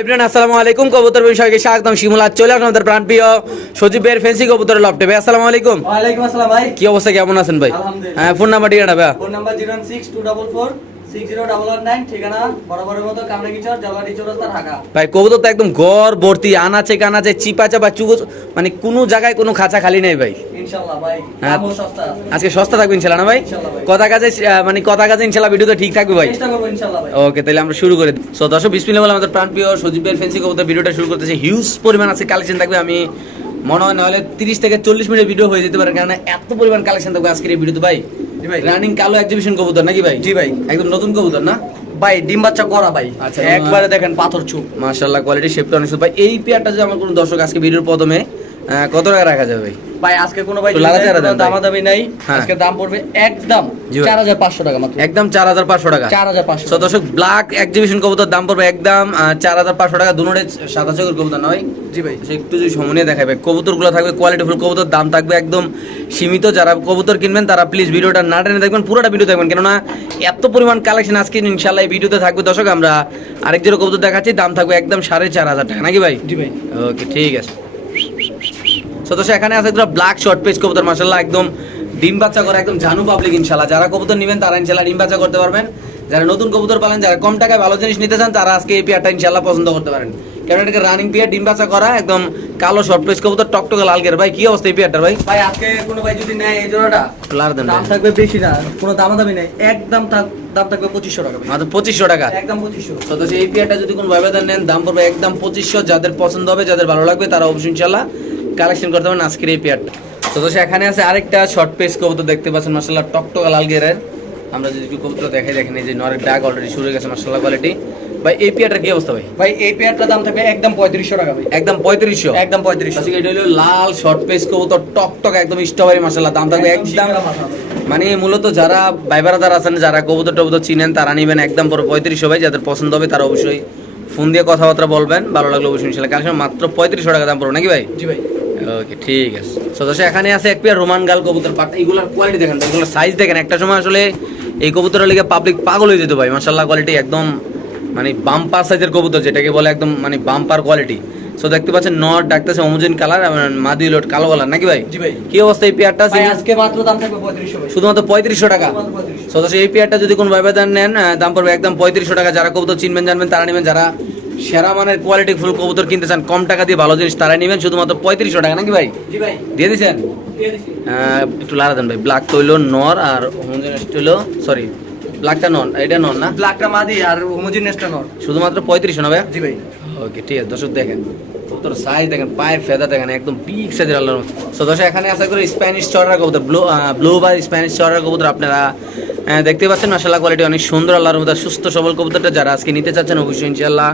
Everyone আসসালামু আলাইকুম। কবুতর বিষয়কে স্বাগতম। শিমুলা চলে আসলাম আমাদের প্রাণপ্রিয় সজীবের ফেন্সি কবুতর লফটে। ভাই আসসালামু আলাইকুম। ওয়ালাইকুম আসসালাম ভাই। কি অবস্থা কেমন আছেন ভাই? হ্যাঁ ফোন নাম্বার ঠিকানা ভাই। Phone number zero six two double four ভাই কবুতর তো একদম গড় ভর্তি আনাচে কানাচে চিপা চাপা চুগো মানে কোনো জায়গায় কোনো খাঁচা খালি নেই ভাই। হ্যাঁ। আজকে সস্তা থাকবে ইনশাল্লাহ না ভাই? কথা কাজে মানে কথা কাজে ইনশাল্লাহ ভিডিওতে ঠিক থাকবে ভাই। ওকে তাহলে আমরা শুরু করে সো দর্শক বিসমিল্লাহ বলে আমাদের প্রাণপ্রিয় সজীবের ফেন্সি কবুতর ভিডিওটা শুরু করতেছে। হিউজ পরিমাণ আছে কালেকশন থাকবে। আমি মনে হয় নাহলে তিরিশ থেকে চল্লিশ মিনিটের ভিডিও হয়ে যেতে পারে। কারণ এত পরিমাণ কালেকশন থাকবে আজকের এই ভিডিওতে ভাই। ভাই। রানিং কালো এক্সিবিশন কবুতর নাকি ভাই? জি ভাই। একদম নতুন কবুতর না? ভাই ডিম বাচ্চা করা ভাই। আচ্ছা, একবারে দেখেন পাথর চুপ মাশাআল্লাহ কোয়ালিটি শেপটা অনেক ভাই এই পেয়ারটা যদি আমার কোনো দর্শক আজকে ভিডিওর প্রথমে কত টাকা রাখা যাবে? ভাই ভাই আজকে কোনো ভাই দামাদামি নাই। হ্যাঁ। আজকে দাম পড়বে একদম চার হাজার পাঁচশো টাকা মাত্র। একদম চার হাজার পাঁচশো টাকা। চার হাজার পাঁচশো দর্শক ব্ল্যাক এক্সিবিশন কবুতর দাম পড়বে একদম চার হাজার পাঁচশো টাকা। দুনোরে সাদা চোখের কবুতর নয়। জি ভাই। সে একটু যদি সময় দেখাবে কবুতরগুলো থাকবে কোয়ালিটিফুল কবুতর দাম থাকবে একদম সীমিত। যারা কবুতর কিনবেন তারা প্লিজ ভিডিওটা না টেনে দেখবেন পুরোটা ভিডিও দেখবেন। কেননা এত পরিমাণ কালেকশন আজকে ইনশাল্লাহ এই ভিডিওতে থাকবে। দর্শক আমরা আরেক জোড়া কবুতর দেখাচ্ছি দাম থাকবে একদম সাড়ে চার হাজার টাকা। নাকি ভাই? জি ভাই। ওকে ঠিক আছে। সো দর্শক এখানে আছে একটা ব্ল্যাক শর্ট পেজ কবুতর মাসাল্লাহ একদম ডিম বাচ্চা করে একদম জানু পাবলিক ইনশাল্লাহ যারা কবুতর নেবেন তারা ইনশাল্লাহ ডিম বাচ্চা করতে পারবেন। যারা নতুন কবুতর পালেন যারা কম টাকায় ভালো জিনিস নিতে চান তারা আজকে এই পেয়ারটা ইনশাল্লাহ পছন্দ করতে পারেন। কারণ এটাকে রানিং পেয়ার ডিম বাচ্চা করা একদম কালো শর্ট পেজ কবুতর টকটকে লাল গের ভাই কি অবস্থা এই পেয়ারটার ভাই? ভাই আজকে কোনো ভাই যদি নেয় এই জোড়াটা লাল দেন দাম ভাই। থাকবে বেশি না কোনো দামাদামি নেই। একদম দাম থাকবে পঁচিশশো টাকা ভাই। মাত্র পঁচিশশো টাকা। একদম পঁচিশশো। তো এই পেয়ারটা যদি কোনো ব্যবধান নেন দাম পড়বে একদম পঁচিশশো। যাদের পছন্দ হবে যাদের ভালো লাগবে তারা অবশ্যই ইনশাল্লাহ কালেকশন করতে পারেন আজকের এই পেয়ারটা। তো দর্শক, এখানে আছে আরেকটা শর্ট পেস কবুতর দেখতে পাচ্ছেন মাসাল্লাহ টকটকা লাল গেরের আমরা যদি কবুতর দেখাই দেখেন এই যে নরের ডাক অলরেডি শুরু হয়ে গেছে মাসাল্লাহ কোয়ালিটি ভাই এই পেয়ারটার কি অবস্থা ভাই? ভাই এই পেয়ারটার দাম থাকবে একদম পঁয়ত্রিশশো টাকা ভাই। একদম পঁয়ত্রিশশো? একদম পঁয়ত্রিশশো। এটা হলো লাল শর্ট পেস কবুতর টকটক একদম স্ট্রবেরি মাসাল্লাহ দাম থাকবে একদম মানে মূলত যারা ভাইবারাদার আছেন যারা কবুতর টবুতর চিনেন তারা নিবেন একদম পুরো পঁয়ত্রিশশো ভাই যাদের পছন্দ হবে তারা অবশ্যই ফোন দিয়ে কথাবার্তা বলবেন ভালো লাগল অবশ্যই ইনশাল্লাহ কালেকশন মাত্র পঁয়ত্রিশশো টাকা দাম পড়বে নাকি ভাই? জি ভাই। ওকে ঠিক আছে। সদস্য এখানে আছে এক পেয়ার রোমান গাল কবুতর। পাট এগুলোর কোয়ালিটি দেখেন এগুলোর সাইজ দেখেন। একটা সময় আসলে এই কবুতরের লেগে পাবলিক পাগল হয়ে যেত ভাই। মার্শাল্লাহ কোয়ালিটি একদম মানে বাম্পার সাইজের কবুতর যেটাকে বলে একদম মানে বাম্পার কোয়ালিটি সো দেখতে পাচ্ছেন নট ডাকতেছে হোমোজেন কালার মাদি লোট কালো কালার নাকি ভাই? কি অবস্থা এই পেয়ারটা আজকে মাত্র দাম থাকবে পঁয়ত্রিশশো ভাই। শুধুমাত্র পঁয়ত্রিশশো টাকা। শুধুমাত্র 3500 সদস্য এই পেয়ারটা যদি কোনো ব্যবধান নেন দাম পড়বে একদম পঁয়ত্রিশশো টাকা। যারা কবুতর চিনবেন জানবেন তারা নেবেন। যারা সেরা মানের কোয়ালিটি ফুল কবুতর কিনতে চান কম টাকা দিয়ে ভালো জিনিস তারা নেবেন শুধুমাত্র পঁয়ত্রিশশো টাকা নাকি ভাই? ভাই। দিয়ে। আহ, একটু লাড়া দেন ভাই ব্ল্যাক তো হইল নর আর হোমোজেনাস হইল সরি ব্ল্যাকটা নন এটা নন না? ব্ল্যাকটা মাদি আর হোমোজিনিয়াসটা নর। শুধুমাত্র পঁয়ত্রিশশো না ভাই জি ভাই। ওকে ঠিক আছে দর্শক দেখেন কবুতর সাইজ দেখেন পায়ের ফেদা দেখেন একদম বিগ সাইজের আল্লাহর সো দর্শক এখানে আশা করি স্প্যানিশ চড়ার কবুতর ব্লু ব্লু বা স্প্যানিশ চড়ার কবুতর আপনারা দেখতে পাচ্ছেন মাসাল্লাহ কোয়ালিটি অনেক সুন্দর আল্লাহর মধ্যে সুস্থ সবল কবুতরটা যারা আজকে নিতে চাচ্ছেন অবশ্যই ইনশাল্লাহ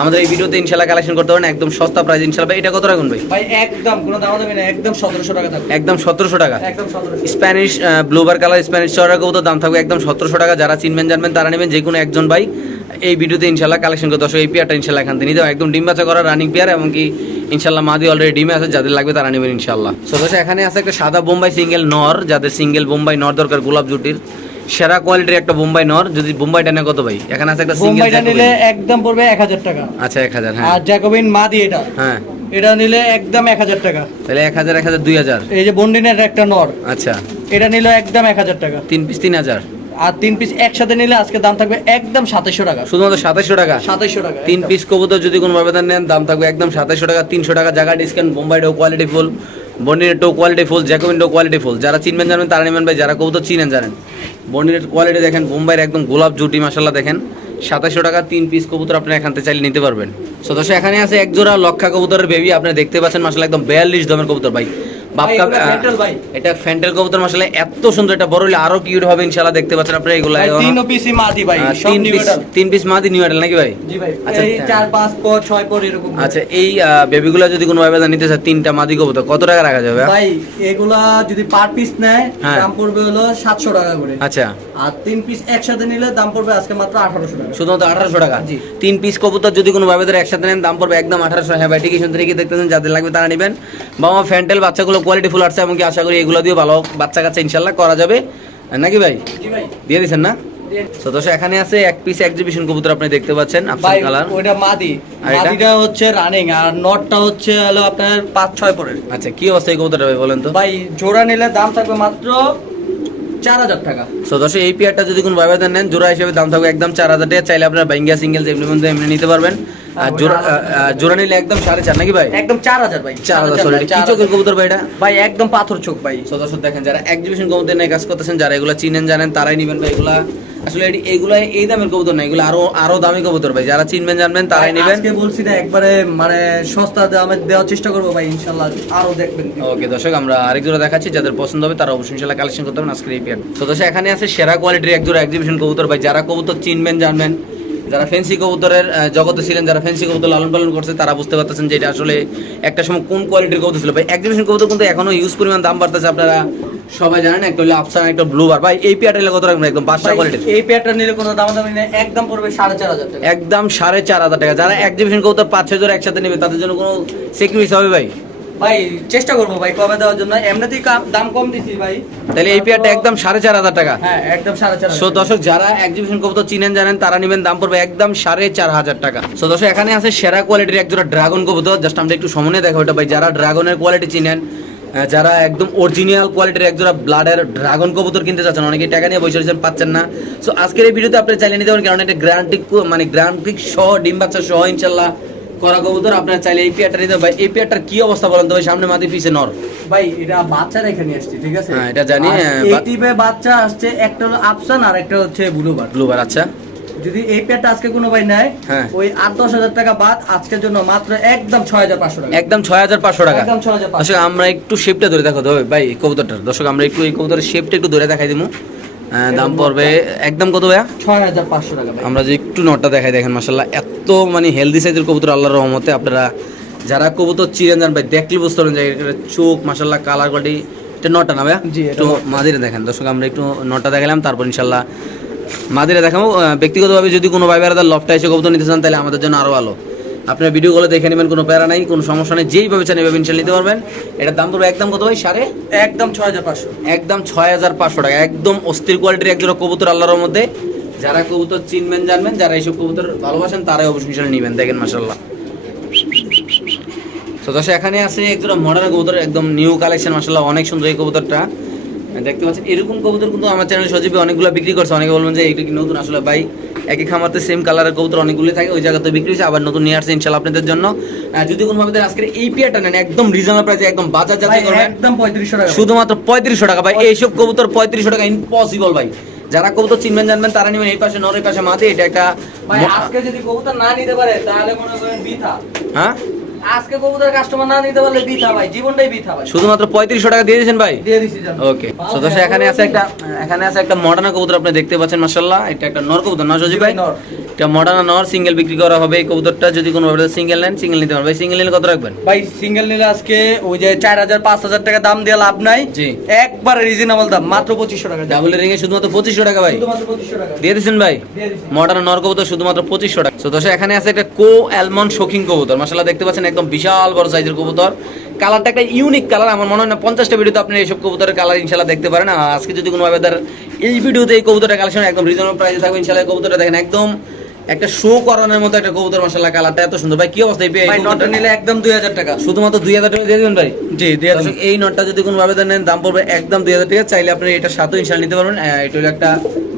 আমাদের এই ভিডিওতে ইনশাল্লাহ কালেকশন করতে পারেন একদম সস্তা প্রাইস ইনশাল্লাহ এটা কত রাখুন ভাই? ভাই একদম কোনো দামাদামি নেই একদম সতেরোশো টাকা থাকবে। একদম সতেরোশো টাকা। একদম সতেরোশো স্প্যানিশ ব্লুবার কালার স্প্যানিশ চড়ার কবুতর দাম থাকবে একদম সতেরোশো টাকা। যারা চিনবেন জানবেন তারা নেবেন যে কোনো একজন ভাই এই ভিডিওতে ইনশাল্লাহ কালেকশন করে দর্শক এই পেয়ারটা ইনশাল্লাহ এখান থেকে নিতে একদম ডিম বাচ্চা করা রানিং পেয়ার এবং কি ইনশাল্লাহ মাদি অলরেডি ডিমে আছে যাদের লাগবে তারা নেবেন ইনশাল্লাহ সো এখানে আছে একটা সাদা বোম্বাই সিঙ্গেল নর। যাদের সিঙ্গেল বোম্বাই নর দরকার গোলাপ জুটির। সেরা কোয়ালিটির একটা বোম্বাই নর যদি বোম্বাইটা নেয় কত ভাই? এখানে আছে একটা সিঙ্গেল বোম্বাইটা নিলে একদম পড়বে এক হাজার টাকা। আচ্ছা এক হাজার হ্যাঁ। আর জ্যাকোবিন মাদি এটা। হ্যাঁ। এটা নিলে একদম এক হাজার টাকা। তাহলে এক হাজার এক হাজার দুই হাজার। এই যে বন্ডিনের একটা নর। আচ্ছা। এটা নিলে একদম এক হাজার টাকা। তিন পিস তিন হাজার। আর তিন পিস একসাথে নিলে আজকে দাম থাকবে একদম সাতাশশো টাকা। শুধুমাত্র সাতাশশো টাকা? সাতাশশো টাকা তিন। পিস কবুতর যদি কোনো ব্যবধান নেন দাম থাকবে একদম সাতাশশো টাকা তিনশো টাকা জায়গা ডিসকাউন্ট বোম্বাই ডো কোয়ালিটি ফুল বন্ডিনের টো কোয়ালিটি ফুল জ্যাকোবিন কোয়ালিটি ফুল। যারা চিনবেন জানেন, তারা নেবেন ভাই, যারা কবুতর চিনেন জানেন। বন্ডির কোয়ালিটি দেখেন, বোম্বাইয়ের একদম গোলাপ জুটি মাসাল্লাহ দেখেন। সাতাশশো টাকা তিন পিস কবুতর আপনি এখান থেকে চাইলে নিতে পারবেন। সদস্য এখানে আছে একজোড়া লক্ষা কবুতরের বেবি আপনি দেখতে পাচ্ছেন মাসাল্লাহ একদম বিয়াল্লিশ দমের কবুতর ভাই। বাপকা। এটা ফ্যান্টেল কবুতর এত সুন্দর এটা বড় হলে আরও কিউট হবে দেখতে পাচ্ছেন আপনারা এগুলো। তিন পিসি মাদি ভাই তিন পিস তিন পিস মাদি নিউ নাকি ভাই? জি ভাই আচ্ছা। চার পাঁচ পর ছয় পর এরকম আচ্ছা এই বেবিগুলো যদি কোনো ভাবে নিতে চায় তিনটা মাদি কবুতর কত টাকা রাখা যাবে? ভাই এগুলা যদি পার পিস নেয় হ্যাঁ। দাম পড়বে হলো সাতশো টাকা করে। আচ্ছা। আর তিন পিস একসাথে নিলে দাম পড়বে আজকে মাত্র আঠারোশো টাকা। শুধুমাত্র আঠারোশো টাকা? জি। তিন পিস কবুতর যদি কোনো ভাবে একসাথে নেন দাম পড়বে একদম আঠারোশো হ্যাঁ ভাই ঠিকই শুনতে রেখে দেখতেছেন যাদের লাগবে তারা নেবেন। বাবা ফ্যান্টেল বাচ্চাগুলো কোয়ালিটি ফুল আসছে এমনকি আশা করি এগুলো দিয়ে ভালো বাচ্চা কাচ্চা ইনশাল্লাহ করা যাবে। নাকি ভাই? দিয়ে দিচ্ছেন না? তো দর্শক এখানে আছে এক পিস এক্সিবিশন কবুতর আপনি দেখতে পাচ্ছেন আফসান কালার ওইটা মাদি। মাদিটা হচ্ছে রানিং আর নটটা হচ্ছে হলো আপনার পাঁচ ছয় পরের। আচ্ছা কি অবস্থা এই কবুতরটা ভাই বলেন তো? ভাই জোড়া নিলে দাম থাকবে মাত্র চার হাজার টাকা। তো দর্শক এই পেয়ারটা যদি কোনো ভাইবাদের নেন জোড়া হিসেবে দাম থাকবে একদম চার হাজার টাকা। চাইলে আপনারা বাইঙ্গা সিঙ্গেল এমনি মধ্যে এমনি নিতে পারবেন। আর জোড়া জোড়া নিলে একদম সাড়ে চার নাকি ভাই? একদম চার হাজার ভাই। চার হাজার চার সরি কি চোখের কবুতর ভাই এটা? ভাই একদম পাথর চোখ ভাই। দর্শক দেখেন যারা এক্সিবিশন কবুতর নিয়ে কাজ করতেছেন যারা এগুলো চিনেন জানেন তারাই নিবেন ভাই এগুলা। আসলে এগুলো এই দামের কবুতর না এগুলো আরও আরও দামি কবুতর ভাই। যারা চিনবেন জানবেন তারাই নেবেন। আজকে বলছি না একবারে মানে সস্তা দামে দেওয়ার চেষ্টা করব ভাই ইনশাল্লাহ আরও দেখবেন। ওকে দর্শক আমরা আরেক জোড়া দেখাচ্ছি যাদের পছন্দ হবে তারা অবশ্যই ইনশাল্লাহ কালেকশন করতে পারবেন আজকের এই পেয়ার তো দর্শক এখানে আছে সেরা কোয়ালিটির এক জোড়া এক্সিবিশন কবুতর ভাই। যারা কবুতর চিনবেন জানবেন যারা ফেন্সি কবুতরের জগতে ছিলেন যারা ফেন্সি কবুতর লালন পালন করছে তারা বুঝতে পারতেছেন যে এটা আসলে একটা সময় কোন কোয়ালিটির কবুতর ছিল। ভাই এক্সিবিশন কবুতর কিন্তু এখনও ইউজ পরিমাণ দাম বাড়তেছে আপনারা সবাই জানেন একটা হলো আফসান একটা ব্লু বার ভাই এই পেয়ারটা নিলে কত রাখবেন একদম পাঁচটা কোয়ালিটি এই পেয়ারটা নিলে কোনো দাম দাম নেই একদম পড়বে সাড়ে চার হাজার টাকা। একদম সাড়ে চার হাজার টাকা। যারা এক্সিবিশন কবুতর পাঁচ ছয় জোড়া একসাথে নেবে তাদের জন্য কোনো সেক্রিফাইস হবে ভাই? ভাই চেষ্টা করব ভাই কমে দেওয়ার জন্য। এমনিতেই দাম কম দিছি ভাই। তাহলে এই পেয়ারটা একদম সাড়ে চার হাজার টাকা। হ্যাঁ একদম সাড়ে চার সো দর্শক যারা এক্সিবিশন কবুতর চিনেন জানেন তারা নেবেন দাম পড়বে একদম সাড়ে চার হাজার টাকা। সো দর্শক এখানে আছে সেরা কোয়ালিটির একজোড়া ড্রাগন কবুতর। জাস্ট আমরা একটু সমনে দেখা ওটা ভাই। যারা ড্রাগনের কোয়ালিটি চিনেন যারা একদম অরিজিনাল কোয়ালিটির একজোড়া ব্লাডের ড্রাগন কবুতর কিনতে চাচ্ছেন অনেকে টাকা নিয়ে বসে রয়েছেন পাচ্ছেন না। সো আজকের এই ভিডিওতে আপনি চাইলে নিতে পারেন কারণ এটা গ্রান্টিক মানে গ্রান্টিক সহ ডিম বাচ্চা সহ ইনশাল্লাহ করা কবুতর আপনার চাইলে এই পেয়ারটা নিতে ভাই এই পেয়ারটার কি অবস্থা বলেন তো ভাই? সামনে পিছে নর। ভাই এটা বাচ্চা রেখে নিয়ে আসছি ঠিক আছে? হ্যাঁ, এটা জানি, হ্যাঁ, এই টিপে বাচ্চা আসছে একটা হলো আফসান আর একটা হচ্ছে ব্লুবার। ব্লুবার আচ্ছা। যদি এই পেয়ারটা আজকে কোনো ভাই নেয় হ্যাঁ। ওই আট দশ হাজার টাকা বাদ আজকের জন্য মাত্র একদম ছয় হাজার পাঁচশো টাকা। একদম ছয় হাজার পাঁচশো টাকা। একদম 6500 দর্শক আমরা একটু শেপটা ধরে হবে ভাই এই কবুতরটার। দর্শক আমরা একটু এই কবুতরের শেপটা একটু ধরে দেখাই দিব দাম পড়বে একদম কত ভাইয়া? ছয় হাজার পাঁচশো টাকা আমরা যে একটু নটটা দেখাই দেখেন মাসাল্লাহ এত মানে হেলদি সাইজের কবুতর আল্লাহর রহমতে আপনারা যারা কবুতর চিরেন জান ভাই দেখলে বুঝতে পারেন যে চোখ মাসাল্লাহ কালার কোয়ালিটি এটা নটা না ভাইয়া? একটু। মাদিরে দেখেন দর্শক আমরা একটু নটটা দেখালাম তারপর ইনশাল্লাহ মাদিরে দেখাবো। ব্যক্তিগতভাবে যদি কোনো ভাই বেড়াদার লফটা এসে কবুতর নিতে চান তাহলে আমাদের জন্য আরও ভালো। আপনার ভিডিওগুলো দেখে নেবেন কোনো প্যারা নাই কোনো সমস্যা নেই যেইভাবে চান এইভাবে ইনশাল নিতে পারবেন। এটার দাম পড়বে একদম কত ভাই? সাড়ে? একদম ছয় হাজার পাঁচশো। একদম ছয় হাজার পাঁচশো টাকা একদম অস্থির কোয়ালিটির একজন কবুতর আল্লাহর মধ্যে যারা কবুতর চিনবেন জানবেন যারা এইসব কবুতর ভালোবাসেন তারাই অবশ্যই ইনশাল্লাহ নেবেন দেখেন মাসাল্লাহ তো দশ এখানে আছে একজোড়া মডার্ন কবুতর একদম নিউ কালেকশন মাসাল্লাহ অনেক সুন্দর এই কবুতরটা। দেখতে পাচ্ছেন এরকম কবুতর কিন্তু আমার চ্যানেল সজীবে অনেকগুলো বিক্রি করছে অনেকে বলবেন যে এটা কি নতুন? আসলে ভাই একই খামারতে সেম কালারের কবুতর অনেকগুলো থাকে ওই জায়গাতে বিক্রি হচ্ছে আবার নতুন নিয়ে আসছে ইনশাল্লাহ আপনাদের জন্য। যদি কোনো ভাবে আজকের এই পিয়াটা নেন একদম রিজনেবল প্রাইসে একদম বাজার যাতে করবেন। একদম পঁয়ত্রিশশো টাকা। শুধুমাত্র পঁয়ত্রিশশো টাকা ভাই এইসব কবুতর পঁয়ত্রিশশো টাকা ইম্পসিবল ভাই। যারা কবুতর চিনবেন জানবেন তারা নেবেন এই পাশে নরের পাশে মাঝে এটা একটা ভাই আজকে যদি কবুতর না নিতে পারে তাহলে মনে করেন বৃথা। হ্যাঁ? আজকে কবুতর কাস্টমার না নিতে পারলে বৃথা ভাই জীবনটাই বৃথা ভাই। শুধুমাত্র পঁয়ত্রিশশো টাকা দিয়ে দিয়েছেন ভাই? দিয়ে দিছি ওকে তো দর্শক এখানে আছে একটা এখানে আছে একটা মডার্ন কবুতর আপনি দেখতে পাচ্ছেন মাশাআল্লাহ। এটা একটা নর কবুতর না সজি ভাই? নর। এটা মডার্ন নর সিঙ্গেল বিক্রি করা হবে। এই কবুতরটা যদি কোনো ভাবে সিঙ্গেল নেন সিঙ্গেল নিতে পারবেন। ভাই সিঙ্গেল নিলে কত রাখবেন? ভাই সিঙ্গেল নিলে আজকে ওই যে চার হাজার পাঁচ হাজার টাকা দাম দিয়ে লাভ নাই। জি। একবারে রিজনেবল দাম মাত্র পঁচিশশো টাকা। ডাবল রিং এ শুধুমাত্র পঁচিশশো টাকা ভাই। শুধুমাত্র পঁচিশশো টাকা। দিয়ে দিচ্ছেন ভাই? মডার্ন নর কবুতর শুধুমাত্র পঁচিশশো টাকা। তো দর্শক এখানে আছে একটা কো অ্যালমন্ড শৌখিন কবুতর। মাসাল্লাহ দেখতে পাচ্ছেন একদম বিশাল বড় সাইজের কবুতর। কালারটা একটা ইউনিক কালার আমার মনে হয় না পঞ্চাশটা ভিডিওতে আপনি এইসব কবুতরের কালার ইনশাল্লাহ দেখতে পারেন। আজকে যদি কোনো ভাবে এই ভিডিওতে এই কবুতরের কালেকশন একদম রিজনেবল প্রাইসে থাকবে। ইনশাল্লাহ কবুতরটা দেখেন একদম একটা শো করানোর মতো একটা কবুতর মাসাল্লাহ কালারটা এত সুন্দর। ভাই কি অবস্থা? ভাই নটটা নিলে একদম দুই হাজার টাকা। শুধুমাত্র দুই হাজার টাকা দিয়ে দেবেন ভাই? জি দিয়ে দিন। দর্শক, এই নটটা যদি কোনো ভাবে নেন দাম পড়বে একদম দুই হাজার টাকা। চাইলে আপনি এটা সাতও ইনশাল নিতে পারবেন। এটা হলো একটা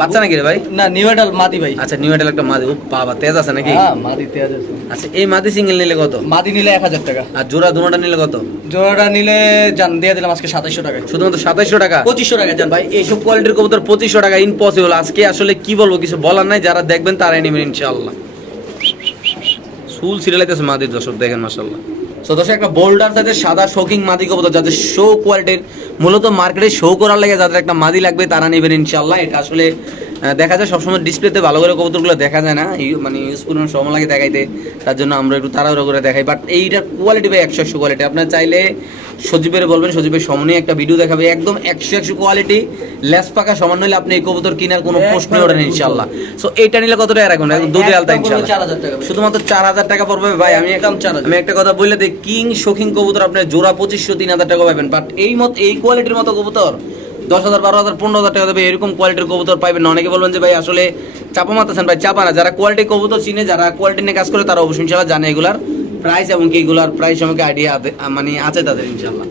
বাচ্চা নাকি রে ভাই? না নিউ এডাল মাদি ভাই। আচ্ছা নিউ একটা মাদি। ও বাবা তেজ আছে নাকি? হ্যাঁ মাদি তেজ আছে। আচ্ছা এই মাদি সিঙ্গেল নিলে কত? মাদি নিলে এক হাজার টাকা। আর জোড়া দুটা নিলে কত? জোড়াটা নিলে জান দিয়ে দিলাম আজকে সাতাইশশো টাকা শুধুমাত্র সাতাইশশো টাকা? পঁচিশশো টাকা জান। ভাই এইসব কোয়ালিটির কবুতর পঁচিশশো টাকা ইম্পসিবল আজকে আসলে কি বলব কিছু বলার নাই। যারা দেখবেন তারাই নেবেন ইনশাআল্লাহ। সুল সিরিয়ালাইতেছে মাদির দর্শক, দেখেন মাশাল্লাহ তো দর্শক, একটা বোল্ডার তাদের সাদা শোকিং মাদি কবুতর, যাদের শো কোয়ালিটির মূলত মার্কেটে শো করার লাগে যাদের একটা মাদি লাগবে, তারা নেবেন ইনশাল্লাহ এটা আসলে দেখা যায় সবসময় ডিসপ্লেতে ভালো করে কবুতরগুলো দেখা যায় না। মানে ইউজ পরিমাণ সময় লাগে দেখাইতে। তার জন্য আমরা একটু তাড়াহুড়ো করে দেখাই। বাট এইটার কোয়ালিটি ভাই একশো একশো কোয়ালিটি আপনার চাইলে সজীবের বলবেন সজীবের সামনে একটা ভিডিও দেখাবে। একদম একশো একশো কোয়ালিটি লেস পাকা সমান হলে আপনি এই কবুতর কেনার কোনো প্রশ্ন একদম। ওঠেন ইনশাল্লাহ সো এইটা নিলে কত টাকা রাখবেন? দুধে আলতা ইনশাল্লাহ 4000 টাকা ভাই। শুধুমাত্র চার হাজার টাকা পড়বে ভাই। আমি একদম একদম 4000 আমি একটা কথা বললে কিং শৌখিন কবুতর আপনার জোড়া পঁচিশশো তিন হাজার টাকা পাবেন। বাট এই মত এই কোয়ালিটির মতো কবুতর দশ হাজার, বারো হাজার, পনেরো হাজার টাকা দেবে, এরকম কোয়ালিটির কবুতর পাইবেন না। অনেকে বলবেন যে, ভাই, আসলে চাপা মারতেছেন। ভাই, চাপা না, যারা কোয়ালিটি কবুতর চিনে, যারা কোয়ালিটি নিয়ে কাজ করে, তারা অবশ্যই ইনশাল্লাহ জানে এগুলার প্রাইস এবং কি এগুলার প্রাইস সম্পর্কে আইডিয়া মানে আছে তাদের ইনশাল্লাহ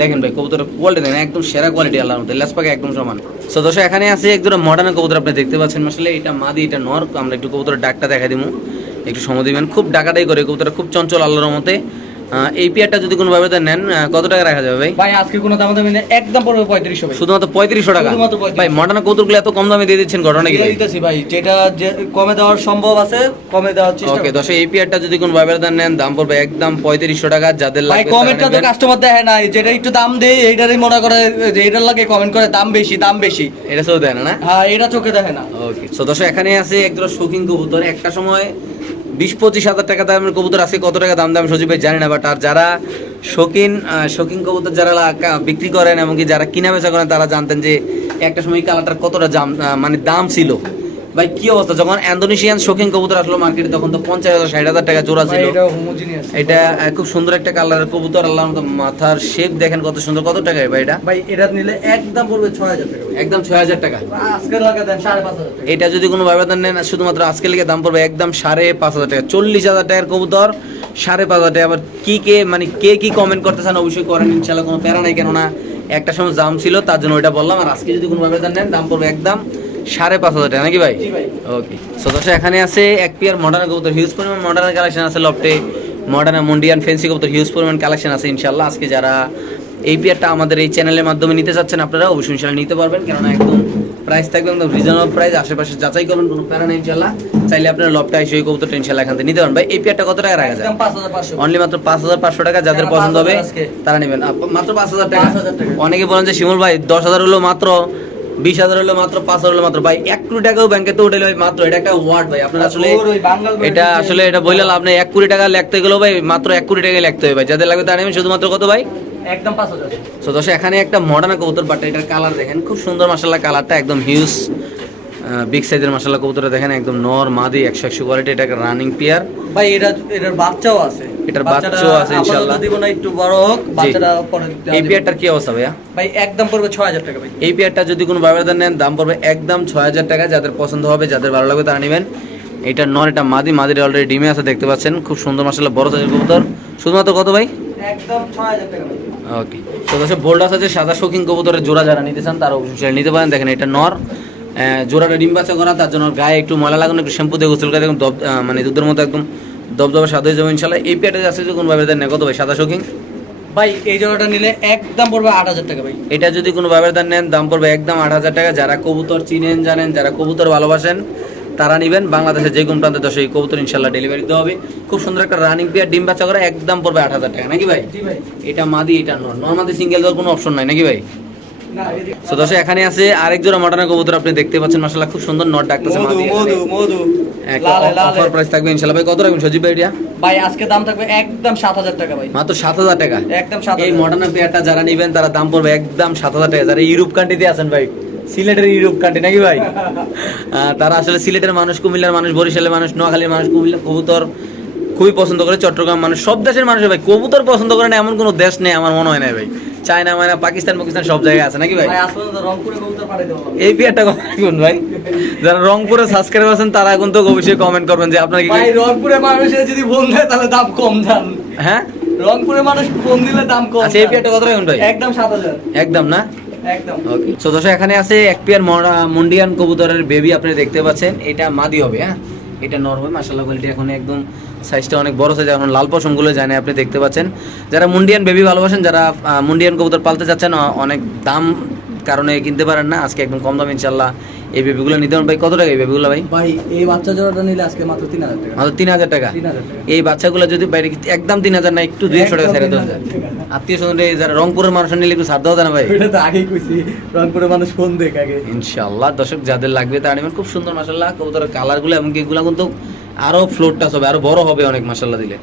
দেখেন ভাই, কবুতরের কোয়ালিটি দেখেন, একদম সেরা কোয়ালিটি আল্লাহর মধ্যে লেস পাকে একদম সমান। সো দর্শক, এখানে আছে এক দুটো মডার্ন কবুতর আপনি দেখতে পাচ্ছেন আসলে এটা মাদি, এটা নর আমরা একটু কবুতরের ডাকটা দেখা দিব একটু সময় দিবেন। খুব ডাকাটাই করে, কবুতরটা খুব চঞ্চল, আল্লাহর মতে এই পেয়ারটা যদি কোনো ভাবে নেন কত টাকা রাখা যাবে ভাই? ভাই আজকে কোনো দাম দামি একদম পড়বে পঁয়ত্রিশশো ভাই। শুধুমাত্র পঁয়ত্রিশশো টাকা? ভাই মডার্ন কবুতরগুলো এত কম দামে দিয়ে দিচ্ছেন ঘটনা কি দিতেছি ভাই যেটা কমে দেওয়ার সম্ভব আছে কমে দেওয়ার চেষ্টা ওকে। দশ এই পেয়ারটা যদি কোনো ভাবে নেন দাম পড়বে একদম পঁয়ত্রিশশো টাকা। যাদের ভাই লাগবে কমেন্টটা তো কাস্টমার দেখে না যেটা একটু দাম দেয় এইটারই মনে করে যে এটার লাগে কমেন্ট করে দাম বেশি দাম বেশি। এটা সব দেয় না? হ্যাঁ এটা চোখে দেখে না। ওকে সো দর্শক এখানে আছে একজন শৌখিন কবুতর। একটা সময় বিশ পঁচিশ হাজার টাকা দামের কবুতর আছে, কত টাকা দাম দাম সজীব ভাই জানি না বাট আর যারা শৌখিন শৌখিন কবুতর যারা বিক্রি করেন এমনকি যারা কিনা বেচা করেন, তারা জানতেন যে একটা সময় কালারটার কতটা দাম মানে দাম ছিল। ভাই কি অবস্থা? যখন ইন্দোনেশিয়ান শৌখিন কবুতর আসলো মার্কেটে তখন তো পঞ্চাশ হাজার ষাট হাজার টাকা জোড়া ছিল। এটা খুব সুন্দর একটা কালারের কবুতর। আল্লাহ মাথার শেপ দেখেন কত সুন্দর। কত টাকায় ভাই এটা? ভাই এটা নিলে একদম পড়বে ছয় হাজার টাকা। একদম ছয় হাজার টাকা। আজকে লাগা দেন সাড়ে পাঁচ হাজার টাকা। এটা যদি কোনো ব্যবধান নেন শুধুমাত্র আজকে লিখে দাম পড়বে একদম সাড়ে পাঁচ হাজার টাকা। চল্লিশ হাজার টাকার কবুতর সাড়ে পাঁচ হাজার টাকা। আবার কি কে মানে কে কি কমেন্ট করতেছেন অবশ্যই করেন। ইনশাল্লাহ কোনো প্যারা নাই কেননা একটা সময় দাম ছিল তার জন্য ওইটা বললাম। আর আজকে যদি কোনো ব্যবধান নেন দাম পড়বে একদম সাড়ে পাঁচ হাজার টাকা নাকি ভাই? ওকে সো দর্শক এখানে আছে এক পিয়ার মডার্ন কবুতর হিউজ পরিমাণ মডার্ন কালেকশন আছে লফটে। মডার্ন মন্ডিয়ান ফেন্সি কবুতর হিউজ পরিমাণ কালেকশন আছে ইনশাল্লাহ আজকে যারা এই পিয়ারটা আমাদের এই চ্যানেলের মাধ্যমে নিতে চাচ্ছেন আপনারা অবশ্যই ইনশাল্লাহ নিতে পারবেন। কেননা একদম প্রাইস থাকবে একদম রিজনেবল প্রাইস আশেপাশে যাচাই করবেন কোনো প্যারা নেই ইনশাল্লাহ চাইলে আপনারা লফটে এসে ওই কবুতরটা ইনশাল্লাহ এখান থেকে নিতে পারেন ভাই এই পিয়ারটা কত টাকা রাখা যায়? অনলি মাত্র পাঁচ হাজার পাঁচশো টাকা যাদের পছন্দ হবে তারা নেবেন। মাত্র পাঁচ হাজার টাকা। 5,000 টাকা। অনেকে বলেন যে শিমুল ভাই দশ হাজার হলো মাত্র। বিশ হাজার হলো মাত্র পাঁচ হাজার হলো মাত্র। ভাই এক কোটি টাকাও ব্যাংকে তো উঠে ভাই মাত্র এটা একটা ওয়ার্ড ভাই। আপনার আসলে ওই বাঙ্গাল এটা আসলে এটা বললাম আপনি এক কোটি টাকা লিখতে গেলেও ভাই মাত্র এক কোটি টাকা লিখতে হবে ভাই। যাদের লাগবে তারা শুধুমাত্র কত ভাই? একদম পাঁচ হাজার। সো দশ এখানে একটা মডার্ন কবুতর বাট এটার কালার দেখেন। খুব সুন্দর মাসাল্লাহ কালারটা একদম হিউজ বিগ সাইজের মাসাল্লাহ কবুতরটা দেখেন। একদম নর মাদি একশো একশো কোয়ালিটি এটা একটা রানিং পেয়ার ভাই এটা এটার বাচ্চাও আছে। এটার বাচ্চাও আছে ইনশাআল্লাহ। দিব না একটু বড় হোক বাচ্চাটা পরে এই। পেয়ারটার কি অবস্থা ভাইয়া? ভাই একদম পড়বে ছয় হাজার টাকা ভাই। এই পেয়ারটা যদি কোনো ব্যবধান নেন দাম পড়বে একদম ছয় হাজার টাকা। যাদের পছন্দ হবে যাদের ভালো লাগবে তারা নেবেন। এটা নন এটা মাদি। মাদির অলরেডি ডিমে আছে দেখতে পাচ্ছেন। খুব সুন্দর মাসাল্লাহ বড় সাইজের কবুতর। শুধুমাত্র কত ভাই? একদম ছয় হাজার টাকা ভাই। ওকে। তো দশ বোল্ডাস আছে সাদা শৌখিন কবুতরের জোড়া যারা নিতে চান তারা অবশ্যই নিতে পারেন। দেখেন এটা নর। জোড়াটা ডিম বাচ্চা করা তার জন্য গায়ে একটু ময়লা লাগানো একটু শ্যাম্পু দিয়ে গোসল করে দেখুন মানে দুধের মতো একদম দবদবে সাদা হয়ে যাবে ইনশাল্লাহ এই পেয়ারটা আছে যে কোনো ব্যবধান নেই কত ভাই? সাদা শৌখিন ভাই এই জোড়াটা নিলে একদম পড়বে আট হাজার টাকা ভাই। এটা যদি কোনো ব্যবধান নেন দাম পড়বে একদম আট হাজার টাকা। যারা কবুতর চিনেন জানেন যারা কবুতর ভালোবাসেন তারা নেবেন। বাংলাদেশে যে কোনো প্রান্তে দশ এই কবুতর ইনশাল্লাহ ডেলিভারি দেওয়া হবে। খুব সুন্দর একটা রানিং পেয়ার ডিম বাচ্চা করে একদম পড়বে আট হাজার টাকা। নাকি ভাই? জি ভাই। এটা মাদি এটা নর। নর মাদি সিঙ্গেল দেওয়ার কোনো অপশন নাই। নাকি ভাই? না তো দশ এখানে আছে আরেক জোড়া মটনের কবুতর আপনি দেখতে পাচ্ছেন। খুব সুন্দর নট ডাকতেছে মধু মধু অফার প্রাইস থাকবে ইনশাল্লাহ ভাই কত রাখবেন সজীব ভাই এটা ভাই আজকে দাম থাকবে একদম সাত হাজার টাকা ভাই। মাত্র সাত হাজার টাকা। একদম সাত এই মডার্ন পেয়ারটা যারা নেবেন তারা দাম পড়বে একদম সাত হাজার টাকা। যারা ইউরোপ কান্ট্রিতে আছেন ভাই সিলেটের ইউরোপ কান্ট্রি নাকি ভাই? তারা আসলে সিলেটের মানুষ কুমিল্লার মানুষ বরিশালের মানুষ নোয়াখালীর মানুষ কুমিল্লা কবুতর খুবই পছন্দ করে চট্টগ্রাম মানুষ। সব দেশের মানুষ ভাই কবুতর পছন্দ করে না এমন কোনো দেশ নেই আমার মনে হয় না ভাই। চায়না মায়না পাকিস্তান পাকিস্তান সব জায়গায় আছে নাকি ভাই? এই পেয়ারটা কথা রাখুন ভাই? যারা রংপুরে সাবস্ক্রাইব আছেন তারা এখন তো অবশ্যই কমেন্ট করবেন যে আপনার কি রংপুরে মানুষের যদি ফোন দেয় তাহলে দাম কম যান হ্যাঁ? রংপুরে মানুষ ফোন দিলে দাম কম আচ্ছা এই যান। পেয়ারটা কত রাখুন ভাই? একদম সাত হাজার। একদম না? একদম। এখানে আছে এক পেয়ার মুন্ডিয়ান কবুতরের বেবি আপনি দেখতে পাচ্ছেন এটা মাদি হবে হ্যাঁ? এটা নরমাল মাসাল্লাহ কোয়ালিটি এখন একদম সাইজটা অনেক বড় সাইজ এখন লাল পশমগুলো জানে আপনি দেখতে পাচ্ছেন। যারা মুন্ডিয়ান বেবি ভালোবাসেন, যারা মুন্ডিয়ান কবুতর পালতে চাচ্ছেন অনেক দাম কারণে কিনতে পারেন না, আজকে একদম কম দাম ইনশাল্লাহ এই বেবিগুলো নিতে ভাই কত টাকা এই বেবিগুলো ভাই? ভাই এই বাচ্চা জোড়াটা নিলে আজকে মাত্র তিন হাজার টাকা। মাত্র তিন হাজার টাকা? এই বাচ্চাগুলো যদি বাইরে একদম তিন হাজার না একটু দুইশো টাকা ছেড়ে দেওয়া যায় আত্মীয় স্বজন যারা রংপুরের মানুষ নিলে একটু ছাড় দেওয়া যায় না ভাই? ওইটা তো আগেই কইছি রংপুরে মানুষ ফোন দেখ আগে। ইনশাআল্লাহ দর্শক যাদের লাগবে তারা নেবেন। খুব সুন্দর মাসাল্লাহ কবুতরের কালারগুলো এবং এগুলো কিন্তু আরও ফ্লোর টাচ হবে আরও বড় হবে অনেক মাসাল্লাহ দিলে।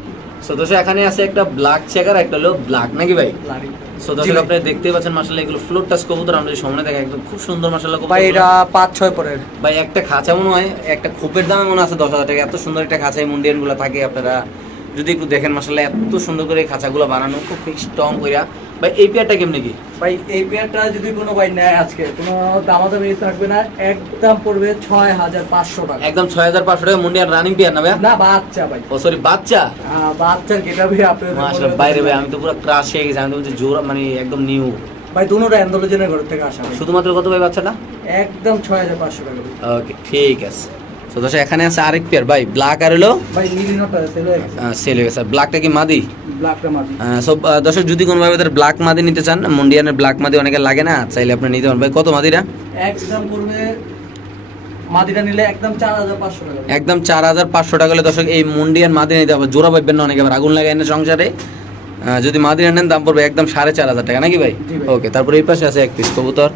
সো দর্শক এখানে আছে একটা ব্ল্যাক চেকার একটা হলো ব্ল্যাক নাকি ভাই? সো দর্শক আপনারা আপনি দেখতে পাচ্ছেন মাসাল্লাহ এগুলো ফ্লোর টাচ কবুতর আমরা যদি সামনে দেখে একদম খুব সুন্দর মাসাল্লাহ ভাই এটা পাঁচ ছয় পরের। ভাই একটা খাঁচা মনে হয় একটা খোপের দামে মনে আছে দশ হাজার টাকা এত সুন্দর একটা খাঁচায় মুন্ডিয়ানগুলো থাকে আপনারা যদি একটু দেখেন মাসাল্লাহ এত সুন্দর করে খাঁচাগুলো বানানো খুব স্ট্রং কইরা। ভাই এই পেয়ারটা কেমনে কি? ভাই এই পেয়ারটা যদি কোনো ভাই নেয় আজকে কোনো দামাদামি থাকবে না একদম পড়বে ছয় হাজার পাঁচশো টাকা। একদম ছয় হাজার পাঁচশো টাকা মুন্ডিয়ান রানিং পেয়ার না ভাই? না বাচ্চা ভাই। ও সরি বাচ্চা? আহ, বাচ্চার কেটা ভাই আপনার মাশাআল্লাহ বাইরে ভাই আমি তো পুরো ক্রাশ হয়ে গেছি আমি তো জোর মানে একদম নিউ ভাই দুটোটা অ্যান্ডোলজেনের ঘর থেকে আসা শুধুমাত্র কত ভাই বাচ্চাটা? একদম ছয় হাজার পাঁচশো টাকা। ওকে ঠিক আছে। তো দর্শক এখানে আছে আরেক পেয়ার ভাই ব্ল্যাক আর হলো সেল হয়ে গেছে ব্ল্যাকটা কি মাদি? সব দর্শক যদি কোনোভাবে তাদের ব্ল্যাক মাদি নিতে চান মুন্ডিয়ানের ব্ল্যাক মাদি অনেকে লাগে না চাইলে আপনি নিতে পারেন। ভাই কত মাদিরা? একদম পড়বে মাদিটা নিলে একদম চার হাজার পাঁচশো টাকা। একদম হলে দর্শক এই মুন্ডিয়ান মাদি নিতে হবে। জোড়া পাইবেন না অনেকে আবার আগুন লাগাই না সংসারে। যদি মাদি নেন দাম পড়বে একদম সাড়ে চার হাজার টাকা নাকি ভাই? ভাই। ওকে তারপরে এই পাশে আছে এক পিস কবুতর।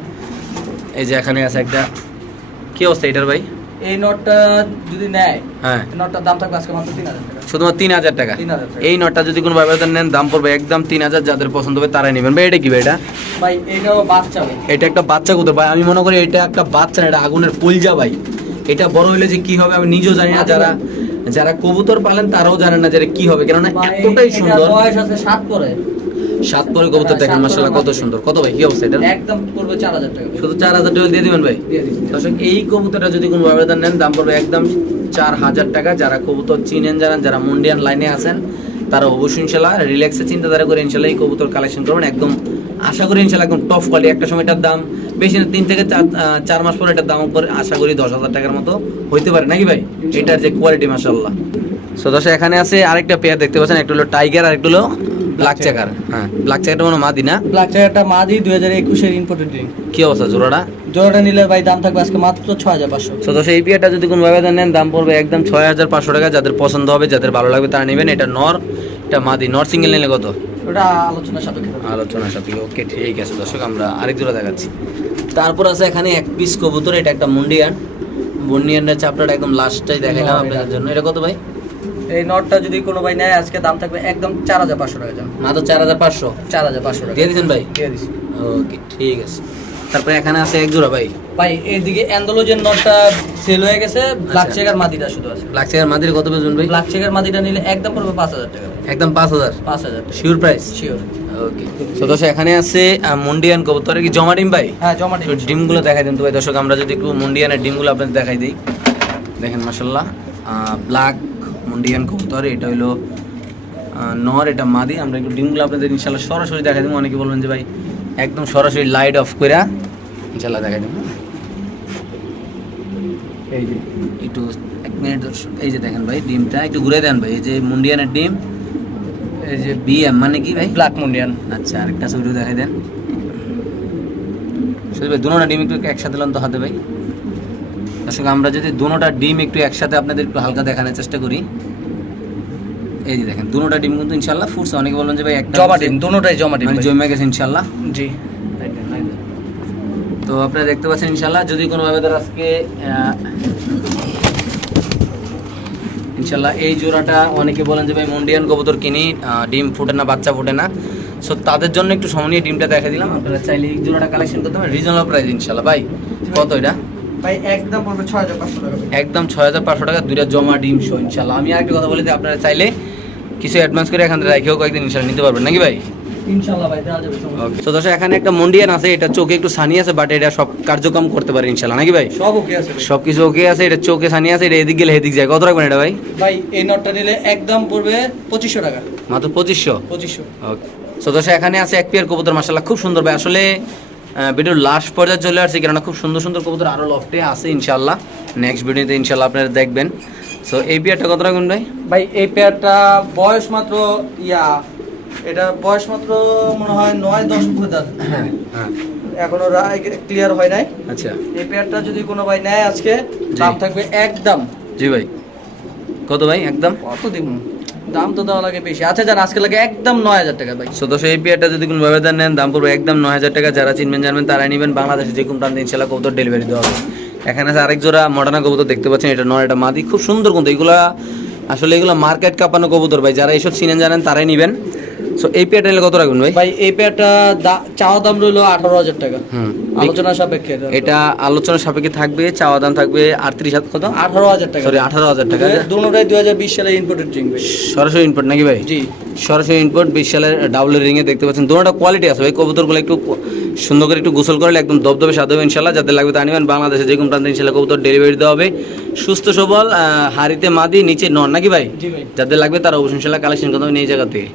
এই যে এখানে আছে একটা কি অবস্থা এটার ভাই? এই নটটা যদি নেয় হ্যাঁ। নটটার দাম থাকবে আজকে মাত্র তিন হাজার টাকা। শুধুমাত্র তিন হাজার টাকা? এই নটটা যদি কোনো ব্যবধান নেন দাম পড়বে একদম তিন হাজার যাদের পছন্দ হবে তারাই নেবেন। ভাই এটা কি ভাই এটা? ভাই এইটাও বাচ্চা এটা একটা বাচ্চা কবুতর ভাই আমি মনে করি এটা একটা বাচ্চা এটা আগুনের পুলজা ভাই। এটা বড় হইলে যে কি হবে আমি নিজেও জানি না যারা যারা কবুতর পালেন তারাও জানেন না যে কি হবে কেননা এতটাই সুন্দর। বয়স আছে সাত করে। সাত পরে কবুতর দেখেন মাসাল্লাহ কত সুন্দর। কত ভাই? কি অবস্থা এটা? একদম পড়বে চার হাজার টাকা শুধু চার হাজার টাকা দিয়ে দিবেন ভাই। দর্শক এই কবুতরটা যদি কোনো ব্যবধান নেন দাম পড়বে একদম চার হাজার টাকা। যারা কবুতর চিনেন জানেন যারা মুন্ডিয়ান লাইনে আছেন তারা অবশ্যই ইনশাল্লাহ রিল্যাক্সে চিন্তাধারা করে ইনশাল্লাহ এই কবুতর কালেকশন করবেন। একদম আশা করি ইনশাল্লাহ একদম টপ কোয়ালিটি একটা সময় এটার দাম বেশি না তিন থেকে চার মাস পরে এটার দাম করে আশা করি দশ হাজার টাকার মতো হইতে পারে। নাকি ভাই? এটার যে কোয়ালিটি মাসাল্লাহ সো দর্শক এখানে আছে আরেকটা পেয়ার দেখতে পাচ্ছেন? একটা হলো টাইগার আর একটা হলো ব্ল্যাক চেকার হ্যাঁ ব্ল্যাক চেকারটা মনে মাদি না? ব্ল্যাক চার্টারটা মাদি দুই হাজার একুশের ইম্পোর্টেড রিং কি অবস্থা জোড়াটা? জোড়াটা নিলে ভাই দাম থাকবে আজকে মাত্র ছয় হাজার পাঁচশো। সো দশ এই পিয়াটা যদি কোনো ব্যবধান নেন দাম পড়বে একদম ছয় হাজার পাঁচশো টাকা। যাদের পছন্দ হবে যাদের ভালো লাগবে তারা নেবেন। এটা নর এটা মাদি। নর সিঙ্গেল নিলে কত? ওটা আলোচনার সাপেক্ষে। আলোচনার সাথে ওকে ঠিক আছে দর্শক আমরা আরেক জোড়া দেখাচ্ছি। তারপর আছে এখানে এক পিস কবুতর এটা একটা মুন্ডিয়ান। মুন্ডিয়ানের চাপড়াটা একদম লাস্টটাই দেখাইলাম আপনাদের জন্য। এটা কত ভাই? এই নটটা যদি কোনো ভাই নেয় আজকে দাম থাকবে একদম চার হাজার পাঁচশো টাকা জান মাত্র চার হাজার পাঁচশো? চার হাজার পাঁচশো টাকা। দিয়ে দিচ্ছেন ভাই? দিয়ে দিচ্ছি ওকে ঠিক আছে। তারপরে এখানে আছে এক জোড়া ভাই। ভাই এদিকে অ্যান্ডোলজের নটটা সেল হয়ে গেছে। ব্ল্যাক আচ্ছা। চেকার মাদিটা শুধু আছে। ব্ল্যাক চেয়ার মাদির কত বেজন ভাই? ব্ল্যাক চেকার মাদিটা নিলে একদম পড়বে পাঁচ হাজার টাকা। একদম পাঁচ হাজার? পাঁচ হাজার শিওর প্রাইস শিওর ওকে তো দর্শক এখানে আছে মুন্ডিয়ান কবুতর। কি জমা ডিম ভাই? হ্যাঁ জমা একটু ডিমগুলো দেখাই দেন তো ভাই। দর্শক আমরা যদি একটু মুন্ডিয়ানের ডিমগুলো আপনাদের দেখাই দিই। দেখেন মাসাল্লাহ ব্ল্যাক মুন্ডিয়ান কবুতর এটা হলো নর এটা মাদি। আমরা একটু ডিমগুলো আপনাদের ইনশাল্লাহ সরাসরি দেখাই দেবো। অনেকে বলবেন যে ভাই একদম সরাসরি লাইট অফ করে ইনশাল্লাহ দেখাই দেবো। এই যে একটু এক মিনিট দর্শক এই যে দেখেন ভাই ডিমটা একটু ঘুরে দেন ভাই। এই যে মুন্ডিয়ানের ডিম এই যে বিএম মানে কি ভাই? ব্ল্যাক মুন্ডিয়ান আচ্ছা আরেকটা ছবি দেখাই দেন। শুধু ভাই দুনোটা ডিম একটু একসাথে লন তো হাতে ভাই। দর্শক আমরা যদি দুনোটা ডিম একটু একসাথে আপনাদের একটু হালকা দেখানোর চেষ্টা করি। এই যে দেখেন দুনোটা ডিম কিন্তু ইনশাল্লাহ ফুটছে। অনেকে বলবেন যে ভাই একটা জমা ডিম দুটোটাই জমা ডিম মানে জমে গেছে ইনশাল্লাহ জি। তো আপনারা দেখতে পাচ্ছেন ইনশাল্লাহ যদি কোনোভাবে তার আজকে ইনশাল্লাহ এই জোড়াটা অনেকে বলেন যে ভাই মন্ডিয়ান কবুতর কিনি ডিম ফুটে না বাচ্চা ফুটে না। সো তাদের জন্য একটু সময় নিয়ে ডিমটা দেখা দিলাম। আপনারা চাইলে এই জোড়াটা কালেকশন করতে পারেন। রিজনেবল প্রাইস ইনশাল্লাহ ভাই কত এটা? ভাই একদম পড়বে ছয় হাজার পাঁচশো টাকা। একদম দুইটা জমা ডিম শো ইনশাল্লাহ আমি আরেকটা কথা বলি যে আপনারা চাইলে কিছু অ্যাডভান্স করে এখান থেকে রেখেও কয়েকদিন ইনশাল্লাহ নিতে পারবেন নাকি ভাই? ইনশাল্লাহ ভাই দেওয়া যাবে ওকে তো দর্শক এখানে একটা মন্ডিয়ান আছে এটা চোখে একটু সানি আছে বাট এটা সব কার্যক্রম করতে পারে ইনশাল্লাহ নাকি ভাই? সব ওকে আছে সব কিছু ওকে আছে এটা চোখে সানি আছে এটা এদিক গেলে এদিক যায়। কত রাখবেন এটা ভাই? ভাই এই নটটা নিলে একদম পড়বে পঁচিশশো টাকা। মাত্র পঁচিশশো? পঁচিশশো। ওকে তো দর্শক এখানে আছে এক পেয়ার কবুতর মাসাল্লাহ খুব সুন্দর ভাই। আসলে ভিডিওর লাস্ট পর্যায়ে চলে আসছি কেননা খুব সুন্দর সুন্দর কবুতর আরও লফটে আছে ইনশাল্লাহ নেক্সট ভিডিওতে ইনশাল্লাহ আপনারা দেখবেন। সো এই পেয়ারটা কত রাখবেন ভাই? ভাই এই পেয়ারটা বয়স মাত্র ইয়া এটা বয়স মাত্র মনে হয় নয় দশ ভোদার হ্যাঁ হ্যাঁ। এখনও ক্লিয়ার হয় নাই। আচ্ছা। এই পেয়ারটা যদি কোনো ভাই নেয় আজকে দাম থাকবে একদম। জি ভাই। কত ভাই একদম? কত দিব? দাম তো দেওয়া লাগে বেশি। আচ্ছা যান আজকে লাগে একদম নয় হাজার টাকা, ভাই। সো দশ এই পেয়ারটা যদি কোনো নেন, দাম পড়বে একদম নয় হাজার টাকা। যারা চিনবেন, জানবেন, তারাই নেবেন। বাংলাদেশে যে কোনো প্রান্তে ইনশাল্লাহ কবুতর ডেলিভারি দেওয়া হবে। এখানে আছে আরেক জোড়া মডার্না কবুতর, দেখতে পাচ্ছেন, এটা নয়, এটা মাদি। খুব সুন্দর কিন্তু এগুলা, আসলে এগুলো মার্কেট কাঁপানো কবুতর, ভাই। যারা এইসব চিনেন, জানেন, তারাই নেবেন। সো এই পেয়ারটা নিলে কত রাখবেন ভাই? ভাই এই পেয়ারটা চাওয়া দাম রইল আঠারো হাজার টাকা। আলোচনা সাপেক্ষে এটা। আলোচনার সাপেক্ষে থাকবে চাওয়া দাম থাকবে আটত্রিশ হাজার কত? আঠারো হাজার টাকা। সরি আঠারো হাজার টাকা। দুটোটাই দুই হাজার বিশ সালে ড্রিঙ্ক সরাসরি ইনপুট নাকি ভাই? জি। সরাসরি ইনপুট বিশ সালের ডাবলের রিংয়ে দেখতে পাচ্ছেন। দুটোটা কোয়ালিটি আছে ভাই। কবুতরগুলো একটু সুন্দর করে একটু গোসল করলে একদম দবদবে সাদা হবে ইনশাল্লাহ। যাদের লাগবে তা নেবেন। বাংলাদেশে যে কোনো প্রান্তে ইনশাল্লাহ কবুতর ডেলিভারি দেওয়া হবে। সুস্থ সবল হাড়িতে মাদি নিচে নন। নাকি ভাই? ভাই। যাদের লাগবে তারা অবশ্যই ইনশাল্লাহ কালেকশন করতে হবে এই জায়গা থেকে।